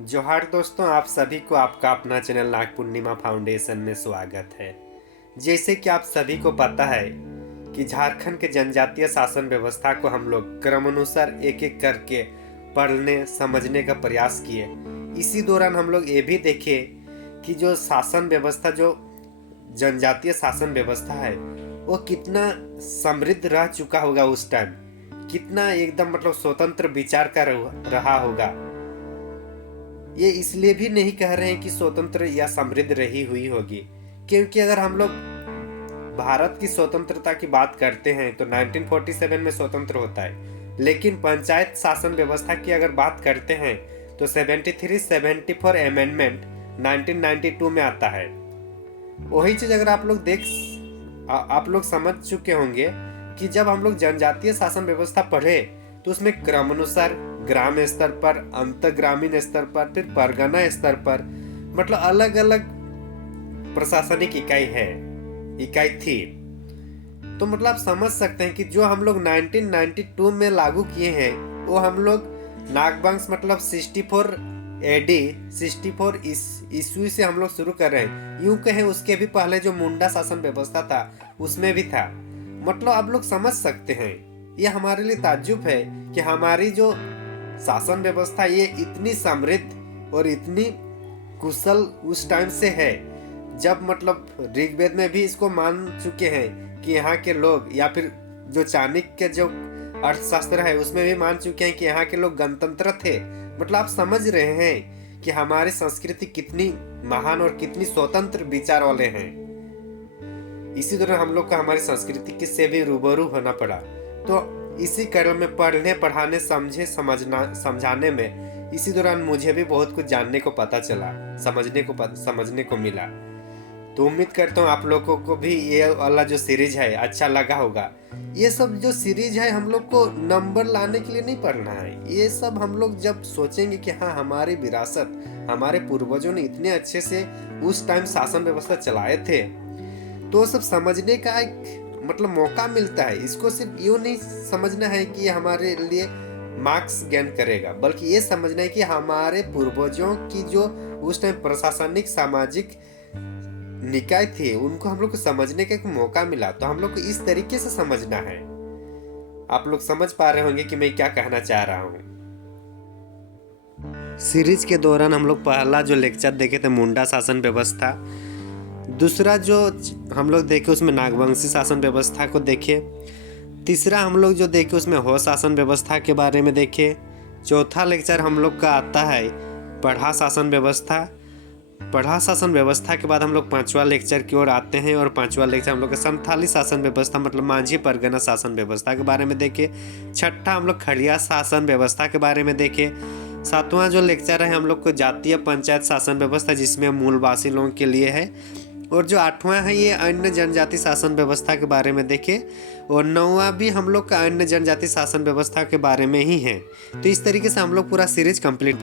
जोहार दोस्तों, आप सभी को आपका अपना चैनल नाग पूर्णिमा फाउंडेशन में स्वागत है। जैसे कि आप सभी को पता है कि झारखंड के जनजातीय शासन व्यवस्था को हम लोग क्रमानुसार एक एक करके पढ़ने समझने का प्रयास किए। इसी दौरान हम लोग ये भी देखे कि जो शासन व्यवस्था, जो जनजातीय शासन व्यवस्था है, वो कितना समृद्ध रह चुका होगा उस टाइम, कितना एकदम स्वतंत्र विचार का रहा होगा। ये इसलिए भी नहीं कह रहे हैं कि स्वतंत्र या समृद्ध रही हुई होगी, क्योंकि अगर हम लोग भारत की स्वतंत्रता की बात करते हैं तो 1947 में स्वतंत्र होता है, लेकिन पंचायत शासन व्यवस्था की अगर बात करते हैं तो 74 अमेंडमेंट 1992 में आता है। वही चीज अगर आप लोग समझ चुके होंगे कि जब हम लोग जनजातीय शासन व्यवस्था पढ़े तो उसमें क्रमानुसार ग्राम स्तर पर, अंतग्रामीण स्तर पर, फिर परगना स्तर पर, अलग अलग प्रशासनिक इकाई थी। तो आप समझ सकते हैं कि जो हम लोग 1992 में लागू किए हैं वो हम लोग नागवंश 64 एडी 64 ईस्वी से हम लोग शुरू कर रहे हैं। यूं कहें उसके भी पहले जो मुंडा शासन व्यवस्था था उसमें भी था। आप लोग समझ सकते हैं, ये हमारे लिए ताज्जुब है कि हमारी जो शासन व्यवस्था ये इतनी समृद्ध और इतनी कुशल उस टाइम से है, जब ऋग्वेद में भी इसको मान चुके हैं कि यहाँ के लोग, या फिर जो चाणक्य जो अर्थशास्त्र है उसमें भी मान चुके हैं कि यहाँ के लोग गणतंत्र थे। आप समझ रहे हैं कि हमारी संस्कृति कितनी महान और कितनी स्वतंत्र विचार वाले हैं। इसी दौरान हम लोग को हमारी संस्कृति से भी रूबरू होना पड़ा। तो इसी क्रम में पढ़ने पढ़ाने समझाने में इसी दौरान मुझे भी बहुत कुछ जानने को पता चला, समझने को मिला। तो उम्मीद करता हूँ आप लोगों को भी ये वाला जो सीरीज है अच्छा लगा होगा। ये सब जो सीरीज है हम लोग को नंबर लाने के लिए नहीं पढ़ना है। ये सब हम लोग जब सोचेंगे कि हाँ, हमारी विरासत, हमारे पूर्वजों ने इतने अच्छे से उस टाइम शासन व्यवस्था चलाए थे, तो सब समझने का एक मौका मिलता है। इसको सिर्फ यूं नहीं समझना है कि ये हमारे लिए मार्क्स गेन करेगा, बल्कि ये समझना है कि हमारे पूर्वजों की जो उस टाइम प्रशासनिक सामाजिक निकाय थे उनको हम लोग को समझने का एक मौका मिला। तो हम लोग को इस तरीके से समझना है। आप लोग समझ पा रहे होंगे कि मैं क्या कहना चाह रहा हूँ। सीरीज के दौरान हम लोग पहला जो लेक्चर देखे थे मुंडा शासन व्यवस्था, दूसरा जो हम लोग देखे उसमें नागवंशी शासन व्यवस्था को देखे, तीसरा हम लोग जो देखे उसमें हो शासन व्यवस्था के बारे में देखे, चौथा लेक्चर हम लोग का आता है पढ़ा शासन व्यवस्था। पढ़ा शासन व्यवस्था के बाद हम लोग पांचवा लेक्चर की ओर आते हैं, और पांचवा लेक्चर हम लोग का संथाली शासन व्यवस्था मांझी परगना शासन व्यवस्था के बारे में देखे। छठा हम लोग खड़िया शासन व्यवस्था के बारे में देखे। सातवां जो लेक्चर है हम लोग को जातीय पंचायत शासन व्यवस्था, जिसमें मूलवासी लोगों के लिए है। और जो आठवां है ये अन्य जनजाति शासन व्यवस्था के बारे में देखे, और नौवां भी हम लोग का अन्य जनजाति शासन व्यवस्था के बारे में ही है। तो इस तरीके से हम लोग पूरा सीरीज कंप्लीट